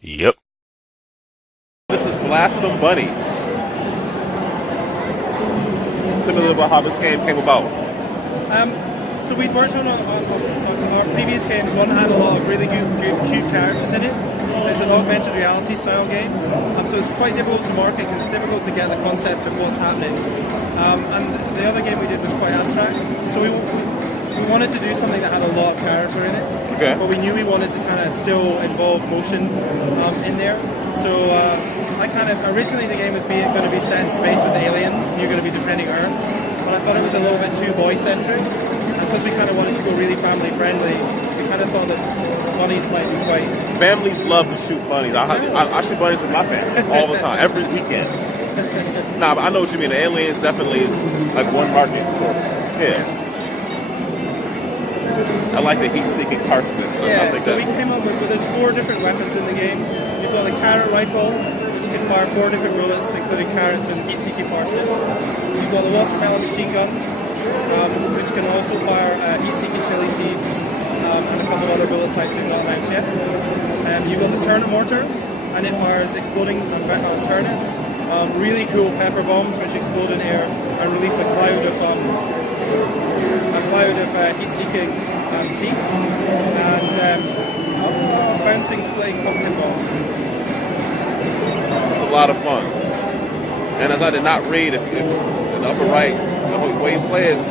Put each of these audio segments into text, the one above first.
Yep. This is Em Bunnies. Tell me a little about how this game came about. So we'd worked on our previous games. One had a lot of really good cute characters in it. It's an augmented reality style game, so it's quite difficult to market because it's difficult to get the concept of what's happening. And the other game we did was quite abstract, so we wanted to do something that had a lot of character in it. Okay. But we knew we wanted to kind of still involve motion in there. So originally the game was going to be set in space with aliens, and you're going to be defending Earth. But I thought it was a little bit too boy-centric, and because we kind of wanted to go really family-friendly, we kind of thought that bunnies might be quite... Families love to shoot bunnies. I shoot bunnies with my family all the time, every weekend. Nah, but I know what you mean. The aliens definitely is like one market, sort of. Yeah. I like the heat-seeking parsnips. Yeah, so we came up with, there's 4 different weapons in the game. You've got a carrot rifle, which can fire 4 different bullets, including carrots and heat-seeking parsnips. You've got a watermelon machine gun, which can also fire heat-seeking chili seeds, and a couple of other bullet types we've not announced yet. You've got the turnip mortar, and it fires exploding turnips. Really cool pepper bombs, which explode in air and release a cloud of heat-seeking seeds, and bouncing, splitting pumpkin bombs. It's a lot of fun. And as I did not read, if in the upper right, the way you play is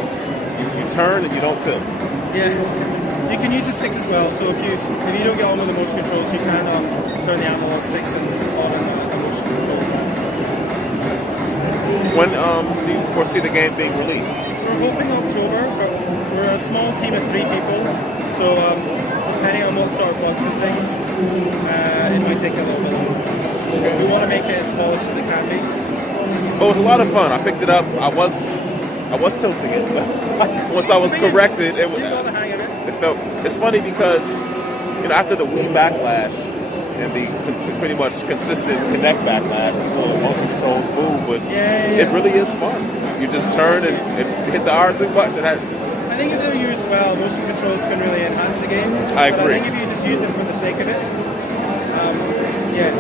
you turn and you don't tilt. Yeah, you can use the sticks as well. So if you don't get on with the motion controls, you can turn the analog sticks and on and motion controls. When do you foresee the game being released? We're hoping October, but we're a small team of 3 people, so depending on what sort of bugs and things, it might take a little bit longer. Okay. We want to make it as polished as it can be. But it was a lot of fun. I picked it up. I was tilting it, but once I was corrected, it felt. It's funny because after the Wii backlash and the pretty much consistent Kinect backlash, motion controls move, but it really is fun. You just turn and hit the R2 button. I think if they're used well, motion controls can really enhance a game. I agree. But I think if you just use them for the sake of it, it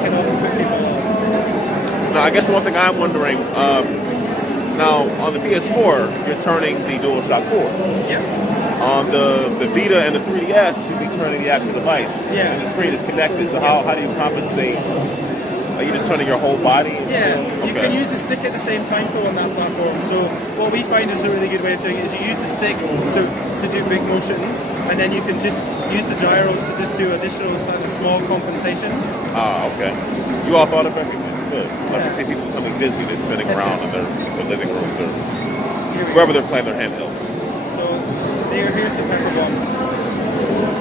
can often put people off. Now, I guess the one thing I'm wondering, now on the PS4, you're turning the DualShock 4. Yeah. On the Vita and the 3DS, you'll be turning the actual device. Yeah. And the screen is connected, so how do you compensate? Are you just turning your whole body? Yeah, you can use the stick at the same time though on that platform. So what we find is a really good way of doing it is you use the stick to do big motions, and then you can just use the gyros to just do additional sort of small compensations. Ah, okay. You all thought of everything. Good. I like to see people becoming dizzy. They're spinning around in their living rooms or wherever they're playing their handhelds. So here's the pepper bomb.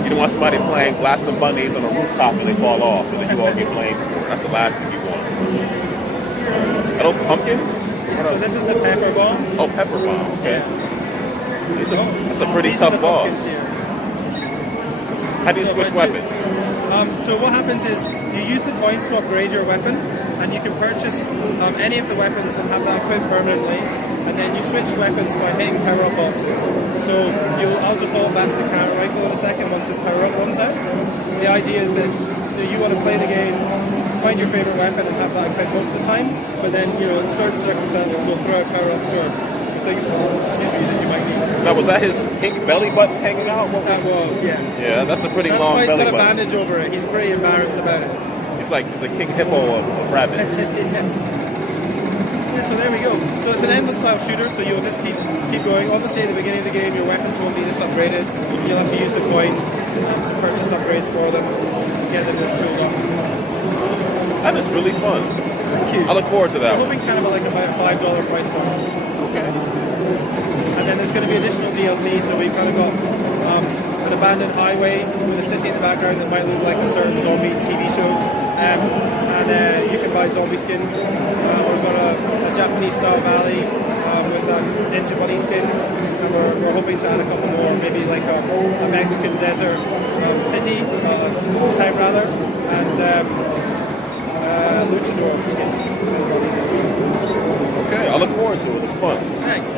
You don't want somebody playing Em Bunnies on a rooftop and they fall off, and then you all get blamed for it. That's the last thing you want. Are those pumpkins? So this is the pepper bomb. Oh, pepper bomb. Okay. That's a pretty tough boss. How do you switch weapons? So what happens is you use the coins to upgrade your weapon, and you can purchase any of the weapons and have that equipped permanently. And then you switch weapons by hitting power-up boxes. So I'll default back to the carrot rifle in a second once this power-up runs out. The idea is that you want to play the game, find your favorite weapon and have that equipped most of the time, but then in certain circumstances we'll throw out power-ups or things that you might need. Now, was that his pink belly button hanging out? That was, yeah. Yeah, that's a pretty long belly button. He's got a bandage over it. He's pretty embarrassed about it. He's like the king hippo of rabbits. So there we go. So it's an endless style shooter, so you'll just keep going. Obviously at the beginning of the game your weapons won't be this upgraded. You'll have to use the coins to purchase upgrades for them and get them this tooled up. That is really fun. Thank you. I look forward to that. We're hoping kind of like about $5 price point. Okay. And then there's going to be additional DLC, so we've kind of got an abandoned highway with a city in the background that might look like a certain zombie TV show. And you can buy zombie skins. We've got a Japanese-style valley with Ninja Bunny skins, and we're hoping to add a couple more, maybe like a Mexican desert city, town rather, and luchador skins. Okay, I look forward to it. It's fun. Thanks.